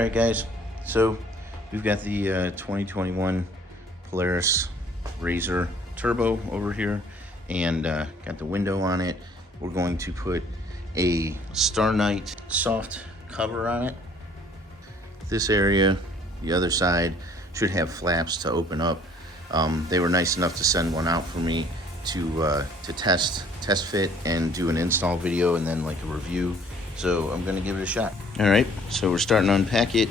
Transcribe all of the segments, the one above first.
Alright guys, so we've got the 2021 Polaris RZR Turbo over here, and got the window on it. We're going to put a Star Knight soft cover on it. This area, the other side, should have flaps to open up. They were nice enough to send one out for me to test fit and do an install video and then like a review. So I'm gonna give it a shot. All right, so we're starting to unpack it.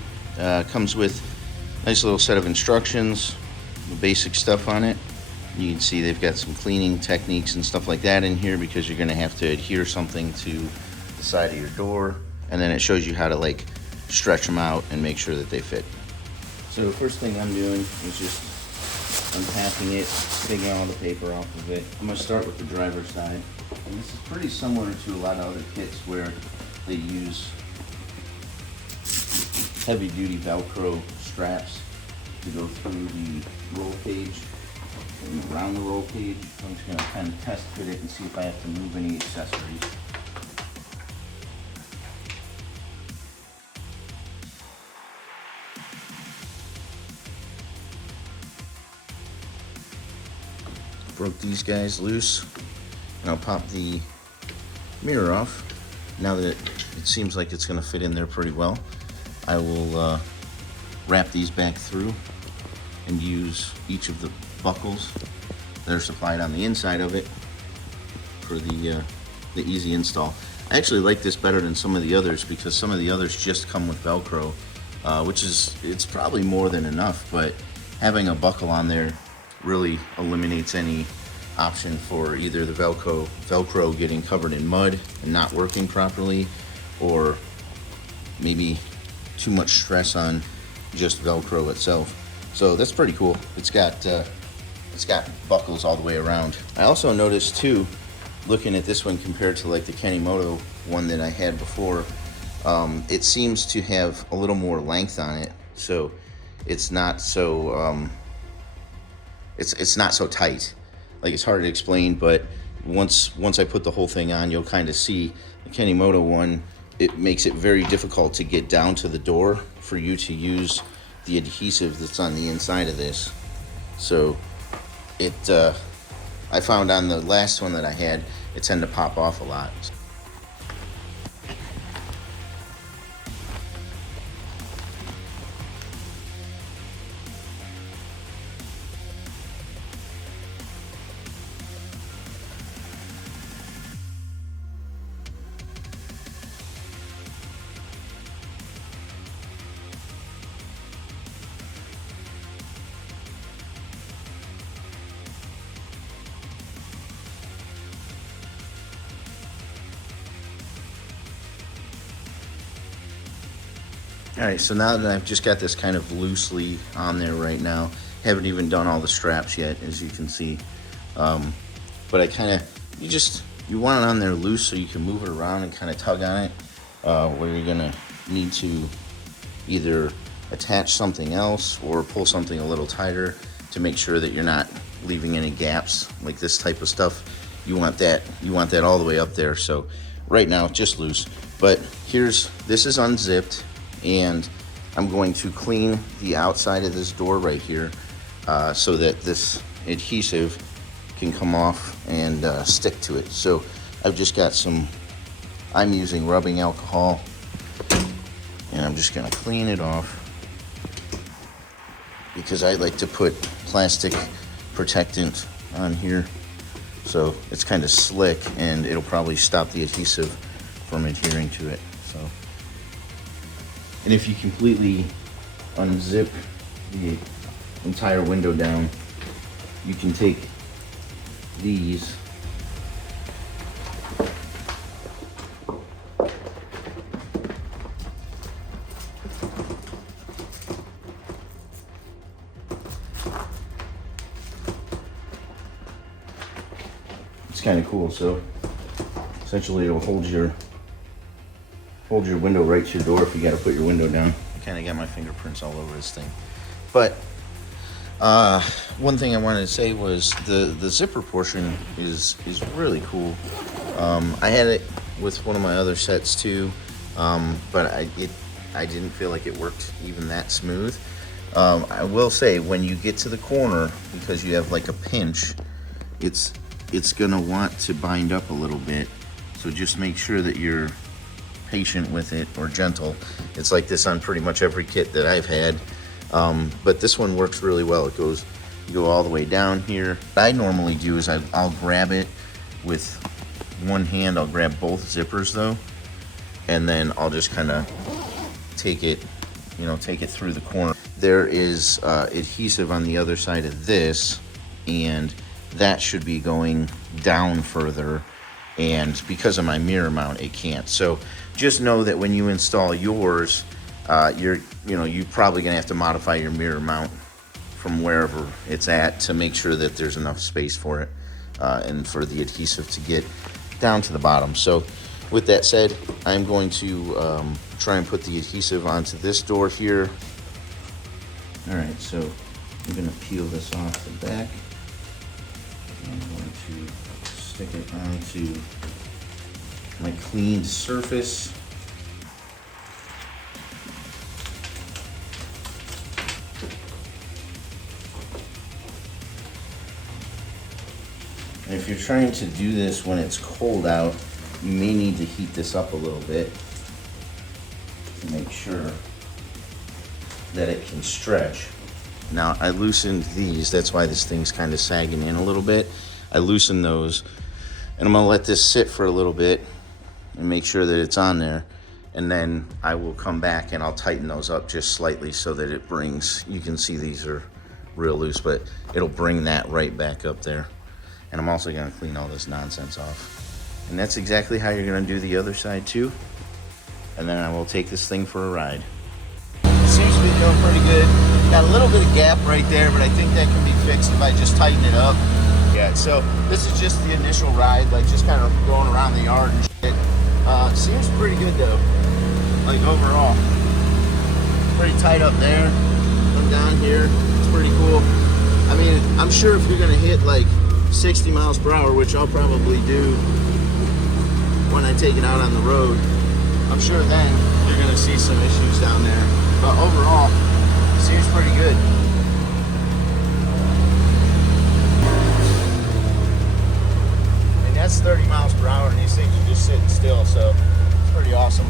Comes with a nice little set of instructions, the basic stuff on it. You can see they've got some cleaning techniques and stuff like that in here because you're gonna have to adhere something to the side of your door. And then it shows you how to like stretch them out and make sure that they fit. So the first thing I'm doing is just unpacking it, taking all the paper off of it. I'm gonna start with the driver's side. And this is pretty similar to a lot of other kits where they use heavy duty Velcro straps to go through the roll cage and around the roll cage. I'm just gonna kind of test fit it and see if I have to move any accessories. Broke these guys loose, and I'll pop the mirror off. Now that it seems like it's going to fit in there pretty well, I will wrap these back through and use each of the buckles that are supplied on the inside of it for the easy install. I actually like this better than some of the others because some of the others just come with Velcro, which is, it's probably more than enough, but having a buckle on there really eliminates any option for either the Velcro getting covered in mud and not working properly, or maybe too much stress on just Velcro itself. So that's pretty cool. It's got buckles all the way around. I also noticed too, looking at this one compared to like the Kenimoto one that I had before, it seems to have a little more length on it, so it's not so it's not so tight. Like, it's hard to explain, but once I put the whole thing on, you'll kind of see the Kenimoto one. It makes it very difficult to get down to the door for you to use the adhesive that's on the inside of this. So it, I found on the last one that I had, it tended to pop off a lot. All right, so now that I've just got this kind of loosely on there right now, haven't even done all the straps yet, as you can see. But I kind of, you want it on there loose so you can move it around and kind of tug on it, where you're gonna need to either attach something else or pull something a little tighter to make sure that you're not leaving any gaps. Like this type of stuff, you want that all the way up there. So right now, just loose. But this is unzipped, and I'm going to clean the outside of this door right here so that this adhesive can come off and stick to it. So I've just got I'm using rubbing alcohol, and I'm just gonna clean it off because I like to put plastic protectant on here so it's kind of slick and it'll probably stop the adhesive from adhering to it. So, and if you completely unzip the entire window down, you can take these it's kind of cool. So essentially it'll hold your window right to your door if you got to put your window down. I kind of got my fingerprints all over this thing. But one thing I wanted to say was the zipper portion is really cool. I had it with one of my other sets too, but I didn't feel like it worked even that smooth. I will say, when you get to the corner, because you have like a pinch, it's gonna want to bind up a little bit. So just make sure that you're patient with it, or gentle. It's like this on pretty much every kit that I've had. But this one works really well. It goes, you go all the way down here. What I normally do is I'll grab it with one hand. I'll grab both zippers though, and then I'll just kind of take it, you know, take it through the corner. There is adhesive on the other side of this, and that should be going down further, and because of my mirror mount, it can't. So just know that when you install yours, you're probably gonna have to modify your mirror mount from wherever it's at to make sure that there's enough space for it and for the adhesive to get down to the bottom. So with that said, I'm going to try and put the adhesive onto this door here. All right, so I'm gonna peel this off the back. I'm going to stick it onto my cleaned surface. And if you're trying to do this when it's cold out, you may need to heat this up a little bit to make sure that it can stretch. Now, I loosened these, that's why this thing's kind of sagging in a little bit. I loosened those, and I'm gonna let this sit for a little bit and make sure that it's on there, and then I will come back and I'll tighten those up just slightly so that it brings, you can see these are real loose, but it'll bring that right back up there. And I'm also gonna clean all this nonsense off. And that's exactly how you're gonna do the other side too. And then I will take this thing for a ride. Seems to be doing pretty good. Got a little bit of gap right there, but I think that can be fixed if I just tighten it up. Yeah, so this is just the initial ride, like just kind of going around the yard and shit. Seems pretty good though, like overall. Pretty tight up there. Come down here, it's pretty cool. I mean, I'm sure if you're gonna hit like 60 miles per hour, which I'll probably do when I take it out on the road, I'm sure then you're gonna see some issues down there. But overall, seems pretty good. And that's 30 miles per hour, and these things are just sitting still, so it's pretty awesome.